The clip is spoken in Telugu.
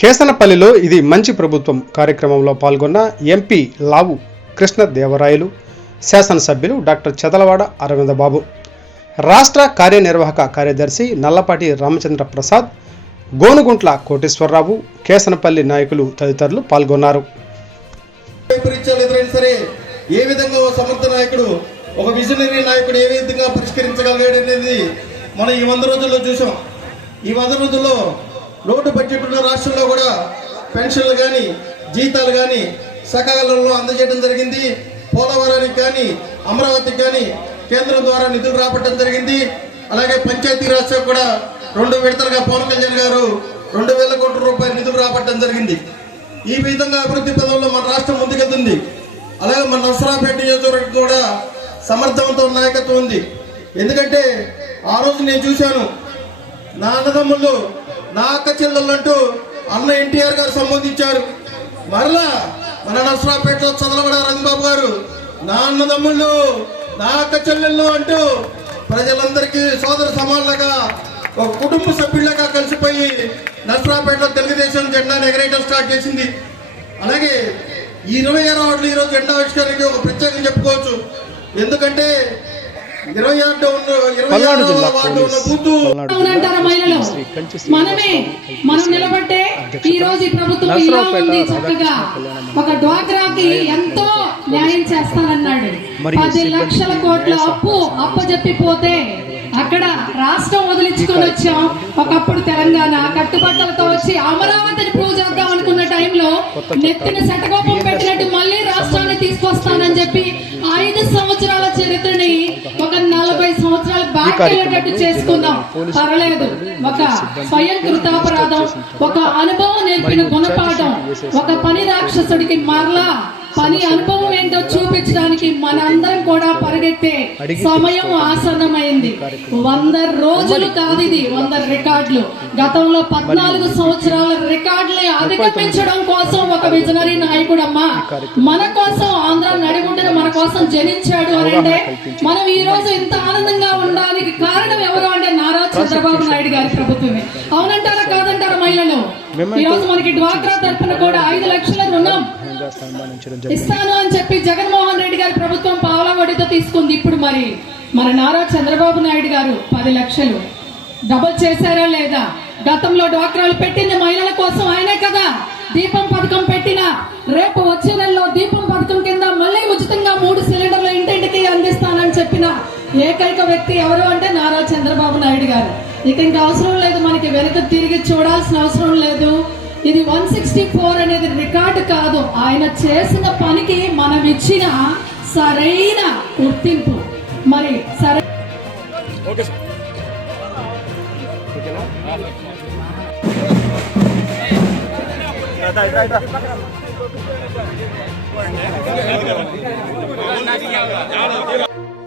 కేసనపల్లిలో ఇది మంచి ప్రభుత్వం కార్యక్రమంలో పాల్గొన్న ఎంపీ లావు కృష్ణదేవరాయలు, శాసనసభ్యులు డాక్టర్ చదలవాడ అరవిందబాబు, రాష్ట్ర కార్యనిర్వాహక కార్యదర్శి నల్లపాటి రామచంద్ర ప్రసాద్, గోనుగుంట్ల కోటేశ్వరరావు, కేసనపల్లి నాయకులు తదితరులు పాల్గొన్నారు. ఏ విధంగా ఒక సమర్థ నాయకుడు, ఒక విజనరీ నాయకుడు ఏ విధంగా పరిష్కరించగలిగాడు అనేది మనం ఈ 100 రోజుల్లో చూసాం. ఈ 100 రోజుల్లో లోటు బడ్జెట్ ఉన్న రాష్ట్రంలో కూడా పెన్షన్లు కానీ జీతాలు కానీ సకాలంలో అందజేయడం జరిగింది. పోలవరానికి కానీ అమరావతికి కానీ కేంద్రం ద్వారా నిధులు రాబట్టడం జరిగింది. అలాగే పంచాయతీరాజ్ కూడా 2 విడతలుగా పవన్ కళ్యాణ్ గారు 2,000 కోట్ల రూపాయల నిధులు రాబట్టడం జరిగింది. ఈ విధంగా అభివృద్ధి పదంలో మన రాష్ట్రం ముందుకెళ్తుంది. అలాగే మన నర్సరావుపేట నియోజకవర్గం కూడా సమర్థవంతమైన నాయకత్వం ఉంది. ఎందుకంటే ఆ రోజు నేను చూశాను, నా అన్నదమ్ముళ్ళు, నా అక్క చెల్లెళ్ళు అంటూ అన్న ఎన్టీఆర్ గారు సంబోధించారు. మరలా మన నర్సరావుపేటలో చదలవాడ అరవిందబాబు గారు నా అన్నదమ్ముళ్ళు, నా అక్క చెల్లెళ్ళు అంటూ ప్రజలందరికీ సోదర సమానులుగా ఒక కుటుంబ సభ్యులుగా కలిసిపోయి నర్సరావుపేటలో తెలుగుదేశం జెండాను ఎగరేయడం స్టార్ట్ చేసింది. అలాగే ఈ 26 వార్డులు ఈరోజు జెండా ఆవిష్కరణకి ఒక ప్రత్యేకం చెప్పుకోవచ్చు. ఎందుకంటే 26 వార్డు ఉన్న బూతు మనం నిలబట్టే ఈ రోజు ఈ ప్రభుత్వం ఇలా ఉంది. చక్కగా ఒక డ్వాక్రాకి ఎంతో న్యాయం చేస్తానన్నాడు. 10 లక్షల కోట్ల అప్పజెప్పిపోతే అక్కడ రాష్ట్రం వదిలించుకొని వచ్చాం. ఒకప్పుడు తెలంగాణ కట్టుబట్టలతో వచ్చి అమరావతిని ప్రూవ్ చేద్దాం అనుకున్న టైంలో నెత్తిన శటకోపం పెట్టినట్టు మళ్ళీ రాష్ట్రాన్ని తీసుకొస్తానని చెప్పి 5 సంవత్సరాల చరిత్రని ఒక 40 సంవత్సరాల బ్యాక్ వెళ్ళేటట్టు చేసుకుందాం. పర్లేదు, ఒక స్వయం కృతాపరాధం, ఒక అనుభవం నేర్పిన గుణపాఠం, ఒక పని రాక్షసుడికి మరలా పని అనుభవం ఏంటో చూపించడానికి మనందరం కూడా పరిగెత్తే సమయం ఆసన్నమైంది. 100 రోజులు కాదు, ఇది 100 రికార్డులు. గతంలో 14 సంవత్సరాల రికార్డుని అధిగమించడం కోసం ఒక విజనరీ నాయకుడమ్మా మన కోసం ఆంధ్ర నడిగుండను మన కోసం జనించాడు అని అంటే మనం ఈ రోజు ఇంత ఆనందంగా ఉండడానికి కారణం ఎవరు అంటే నారా చంద్రబాబు నాయుడు గారి ప్రభుత్వమే. అవునంటారా కాదంటారా? మహిళలు ఈ రోజు మనకి డ్వాక్రా తరఫున కూడా 5 లక్షల రుణం ఇస్తాను అని చెప్పి జగన్మోహన్ రెడ్డి గారి ప్రభుత్వం పావలా వడ్డీతో తీసుకుంది. ఇప్పుడు మరి మన నారా చంద్రబాబు నాయుడు గారు 10 లక్షలు డబుల్ చేశారా లేదా? గతంలో డ్వాక్రాలు పెట్టింది మహిళల కోసం ఆయనే కదా. దీపం పథకం పెట్టిన రేపు వచ్చే నెలలో దీపం పథకం కింద మళ్ళీ ఉచితంగా 3 సిలిండర్లు ఇంటింటికి అందిస్తానని చెప్పిన ఏకైక వ్యక్తి ఎవరు అంటే నారా చంద్రబాబు నాయుడు గారు. ఇక ఇంకా అవసరం లేదు, మనకి వెనక తిరిగి చూడాల్సిన అవసరం లేదు. ఇది 164 అనేది రికార్డు కాదు, ఆయన చేసిన పనికి మనం ఇచ్చిన సరైన గుర్తింపు. మరి సరే